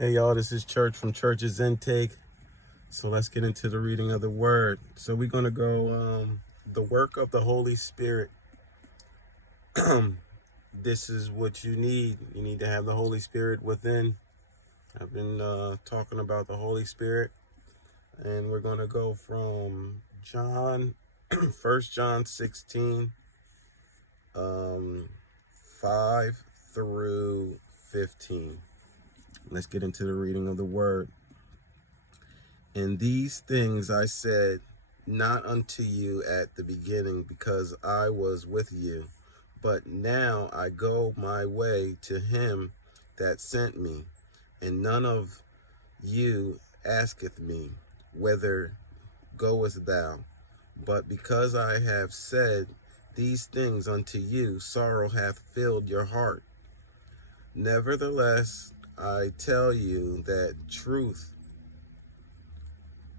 Hey y'all, this is Church from Church's Intake. So let's get into the reading of the word. So we're going to go the work of the Holy Spirit. This is what you need. You need to have the Holy Spirit within. I've been talking about the Holy Spirit, and we're going to go from John, 1 John 16, 5 through 15. Let's get into the reading of the word. And these things I said not unto you at the beginning, because I was with you. But now I go my way to him that sent me, and none of you asketh me, whither goest thou? But because I have said these things unto you, sorrow hath filled your heart. Nevertheless, I tell you that truth,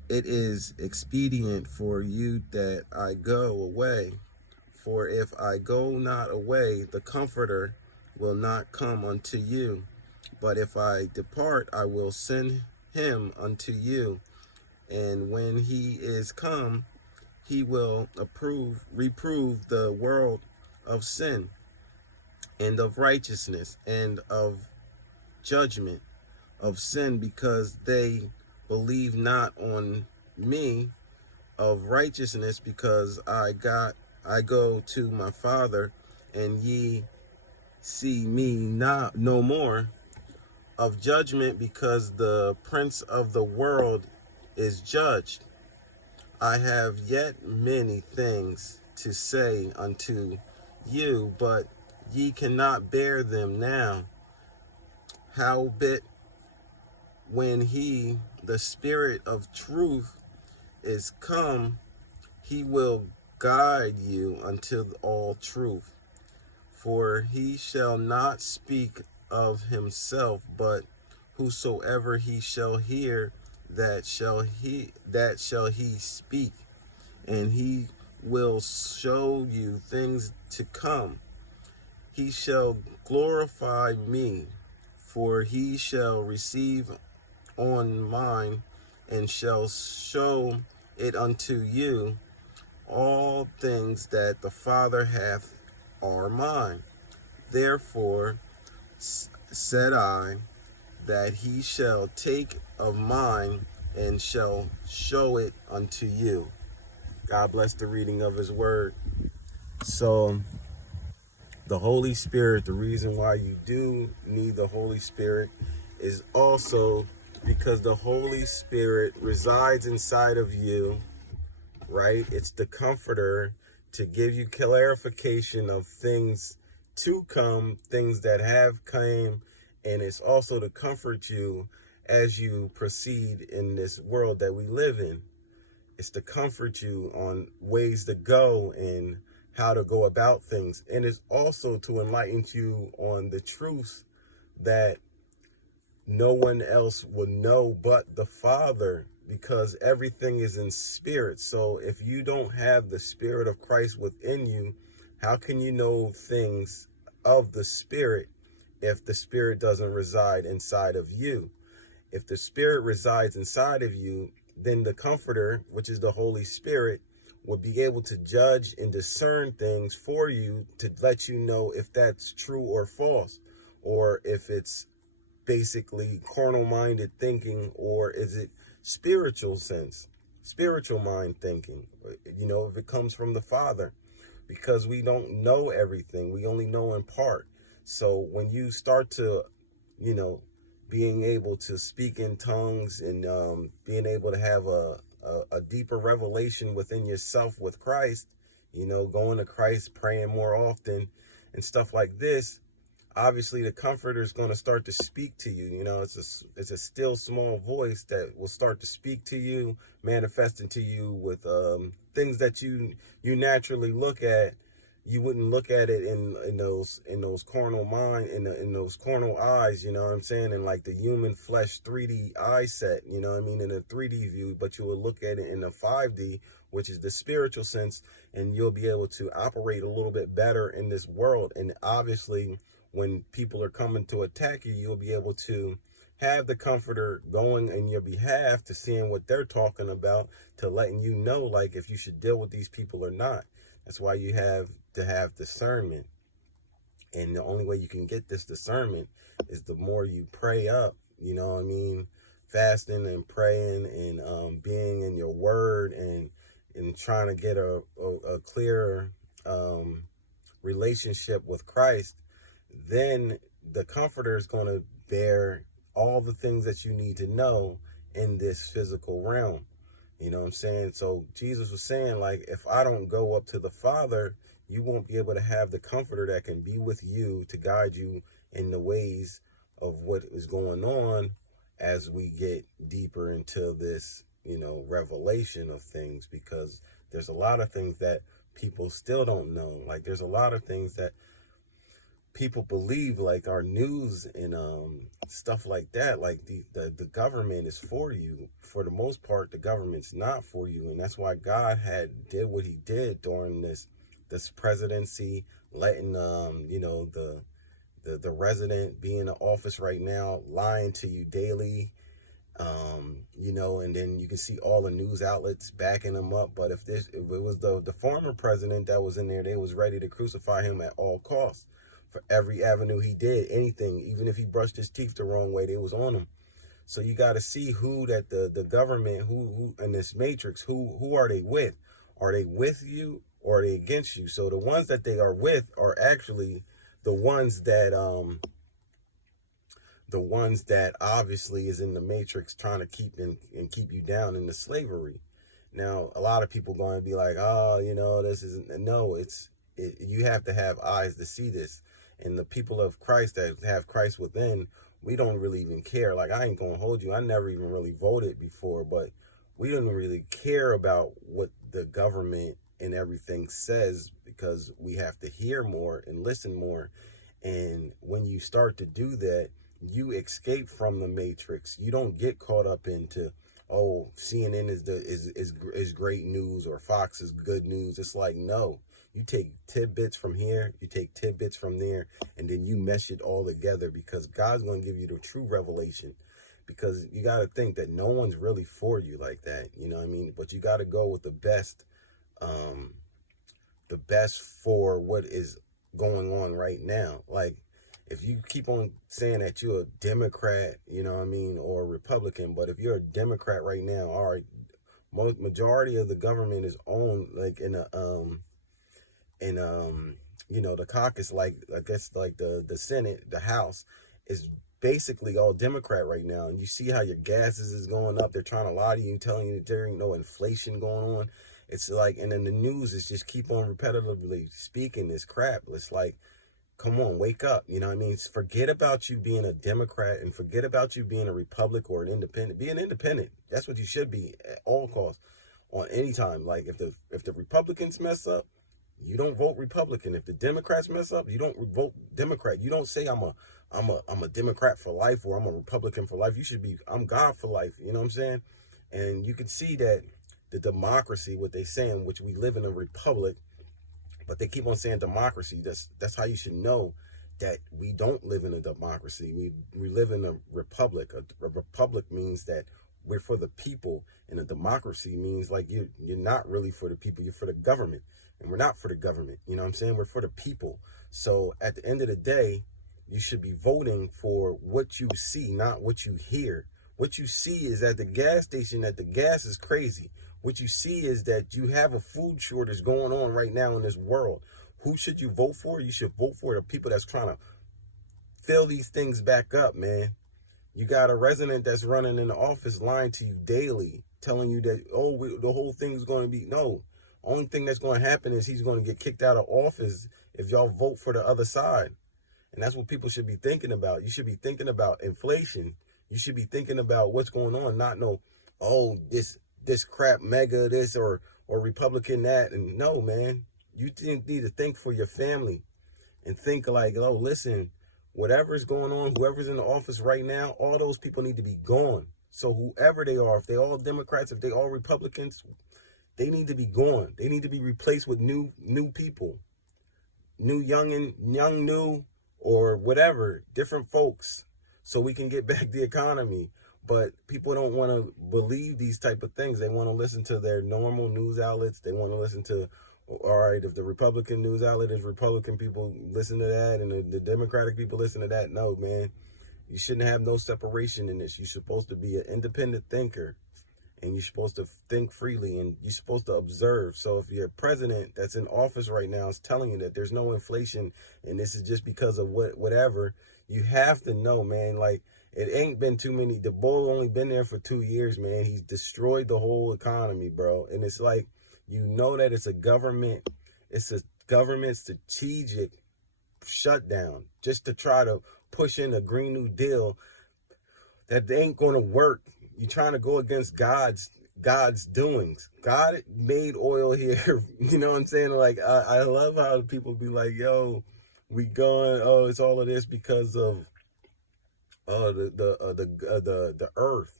it is expedient for you that I go away. For if I go not away, the Comforter will not come unto you. But if I depart, I will send him unto you. And when he is come, he will reprove the world of sin, and of righteousness, and of judgment. Of sin, because they believe not on me; of righteousness, because I go to my Father, and ye see me not no more; of judgment, because the prince of the world is judged. I have yet many things to say unto you, but ye cannot bear them now. Howbeit, when he, the Spirit of truth, is come, he will guide you unto all truth. For he shall not speak of himself, but whosoever he shall hear, that shall he speak, and he will show you things to come. He shall glorify me, for he shall receive on mine, and shall show it unto you. All things that the Father hath are mine. Therefore said I, that he shall take of mine, and shall show it unto you. God bless the reading of his word. So the Holy Spirit, the reason why you do need the Holy Spirit is also because the Holy Spirit resides inside of you, right? It's the comforter to give you clarification of things to come, things that have came, and it's also to comfort you as you proceed in this world that we live in. It's to comfort you on ways to go and how to go about things. And it's also to enlighten you on the truths that no one else will know but the Father, because everything is in spirit. So if you don't have the Spirit of Christ within you, how can you know things of the Spirit if the Spirit doesn't reside inside of you? If the Spirit resides inside of you, then the Comforter, which is the Holy Spirit, will be able to judge and discern things for you to let you know if that's true or false, or if it's basically carnal minded thinking, or is it spiritual mind thinking, if it comes from the Father, because we don't know everything. We only know in part. So when you start to, being able to speak in tongues, and being able to have a deeper revelation within yourself with Christ, going to Christ, praying more often and stuff like this, obviously the Comforter is going to start to speak to you. It's a still small voice that will start to speak to you, manifesting to you with things that you naturally look at. You wouldn't look at it in those carnal mind, in those carnal eyes, you know what I'm saying, in like the human flesh 3D eye set, in a 3D view, but you will look at it in a 5D, which is the spiritual sense, and you'll be able to operate a little bit better in this world. And obviously, when people are coming to attack you, you'll be able to have the comforter going in your behalf to seeing what they're talking about, to letting you know, like, if you should deal with these people or not. That's why you have to have discernment. And the only way you can get this discernment is the more you pray up, you know what I mean? Fasting and praying and being in your word and trying to get a clearer relationship with Christ. Then the comforter is going to bear all the things that you need to know in this physical realm. You know what I'm saying? So Jesus was saying, like, if I don't go up to the Father, you won't be able to have the comforter that can be with you to guide you in the ways of what is going on as we get deeper into this, you know, revelation of things, because there's a lot of things that people still don't know. Like, there's a lot of things that people believe, like our news and stuff like that. Like the government is for you. For the most part, the government's not for you, and that's why God did what he did during this presidency, letting you know, the resident be in the office right now, lying to you daily, you know, and then you can see all the news outlets backing him up. But if it was the former president that was in there, they was ready to crucify him at all costs. For every avenue he did, anything, even if he brushed his teeth the wrong way, they was on him. So you got to see who that the government, who in this matrix, who are they with? Are they with you or are they against you? So the ones that they are with are actually the ones that obviously is in the matrix, trying to keep you down into slavery. Now, a lot of people going to be like, oh, you know, this isn't. No, you have to have eyes to see this. And the people of Christ that have Christ within, we don't really even care. Like, I ain't going to hold you. I never even really voted before, but we don't really care about what the government and everything says, because we have to hear more and listen more. And when you start to do that, you escape from the matrix. You don't get caught up into, oh, CNN is great news or Fox is good news. It's like, no. You take tidbits from here, you take tidbits from there, and then you mesh it all together, because God's going to give you the true revelation. Because you got to think that no one's really for you like that, you know what I mean? But you got to go with the best for what is going on right now. Like, if you keep on saying that you're a Democrat, you know what I mean, or a Republican, but if you're a Democrat right now, all right, majority of the government is owned, like, in a you know, the caucus, like, I guess, like the Senate, the House is basically all Democrat right now. And you see how your gases is going up. They're trying to lie to you, telling you that there ain't no inflation going on. It's like, and then the news is just keep on repetitively speaking this crap. It's like, come on, wake up. You know what I mean? Forget about you being a Democrat and forget about you being a Republican or an independent. Be an independent. That's what you should be at all costs, on any time. Like, if the Republicans mess up, you don't vote Republican. If the Democrats mess up, you don't vote Democrat. You don't say I'm a Democrat for life or I'm a Republican for life. You should be, I'm God for life. You know what I'm saying? And you can see that the democracy, what they saying, which we live in a republic, but they keep on saying democracy. That's how you should know that we don't live in a democracy. We live in a republic. A republic means that we're for the people, and a democracy means, like, you're not really for the people. You're for the government. And we're not for the government, you know what I'm saying? We're for the people. So at the end of the day, you should be voting for what you see, not what you hear. What you see is at the gas station that the gas is crazy. What you see is that you have a food shortage going on right now in this world. Who should you vote for? You should vote for the people that's trying to fill these things back up, man. You got a resident that's running in the office lying to you daily, telling you that, oh, the whole thing's going to be, no. Only thing that's going to happen is he's going to get kicked out of office if y'all vote for the other side. And that's what people should be thinking about. You should be thinking about inflation. You should be thinking about what's going on, not know, oh, this crap mega this or Republican that. And no, man, you need to think for your family and think like, oh, listen, whatever's going on, whoever's in the office right now, all those people need to be gone. So whoever they are, if they all Democrats, if they all Republicans, they need to be gone. They need to be replaced with new people, new, or whatever, different folks so we can get back the economy. But people don't want to believe these type of things. They want to listen to their normal news outlets. They want to listen to, all right, if the Republican news outlet is Republican, people listen to that, and the Democratic people listen to that. No, man, you shouldn't have no separation in this. You're supposed to be an independent thinker, and you're supposed to think freely, and you're supposed to observe. So if your president that's in office right now is telling you that there's no inflation and this is just because of whatever, you have to know, man, like, it ain't been too many. The bull only been there for 2 years, man. He's destroyed the whole economy, bro. And it's like, you know that it's a government strategic shutdown just to try to push in a Green New Deal that ain't going to work. You're trying to go against God's doings. God made oil here. You know what I'm saying? Like, I love how people be like, yo, we going, oh, it's all of this because of the earth.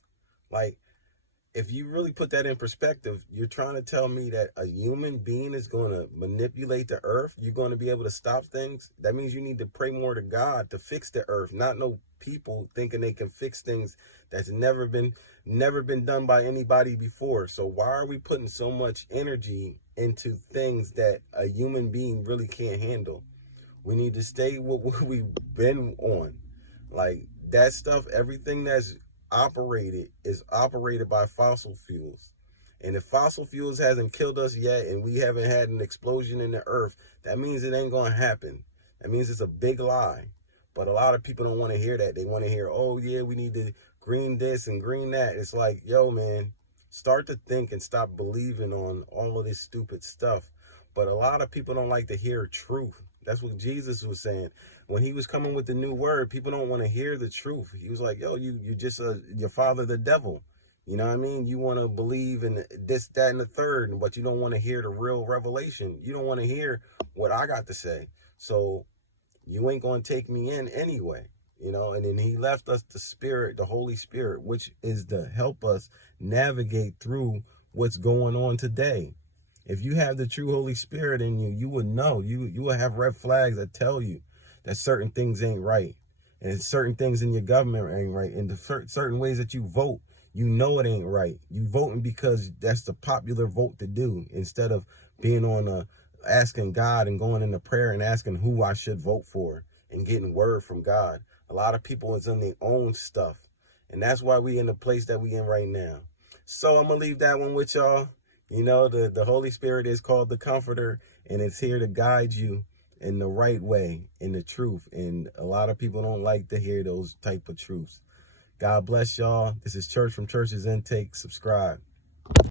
Like, if you really put that in perspective, you're trying to tell me that a human being is going to manipulate the earth. You're going to be able to stop things. That means you need to pray more to God to fix the earth, not no people thinking they can fix things that's never been done by anybody before. So why are we putting so much energy into things that a human being really can't handle? We need to stay what we've been on. Like, that stuff, everything that's operated is operated by fossil fuels. And if fossil fuels hasn't killed us yet and we haven't had an explosion in the earth, that means it ain't going to happen. That means it's a big lie. But a lot of people don't want to hear that. They want to hear, oh yeah, we need to green this and green that. It's like, yo, man, start to think and stop believing on all of this stupid stuff. But a lot of people don't like to hear truth. That's what Jesus was saying. When he was coming with the new word, people don't want to hear the truth. He was like, yo, you just your father, the devil. You know what I mean? You want to believe in this, that, and the third, but you don't want to hear the real revelation. You don't want to hear what I got to say. So you ain't going to take me in anyway. You know, and then he left us the Spirit, the Holy Spirit, which is to help us navigate through what's going on today. If you have the true Holy Spirit in you, you would know. You will have red flags that tell you that certain things ain't right. And certain things in your government ain't right. And the certain ways that you vote, you know it ain't right. You voting because that's the popular vote to do, instead of being on asking God and going into prayer and asking who I should vote for and getting word from God. A lot of people is in their own stuff. And that's why we in the place that we in right now. So I'm going to leave that one with y'all. You know, the Holy Spirit is called the Comforter, and it's here to guide you in the right way, in the truth. And a lot of people don't like to hear those type of truths. God bless y'all. This is Church from Church's Intake. Subscribe.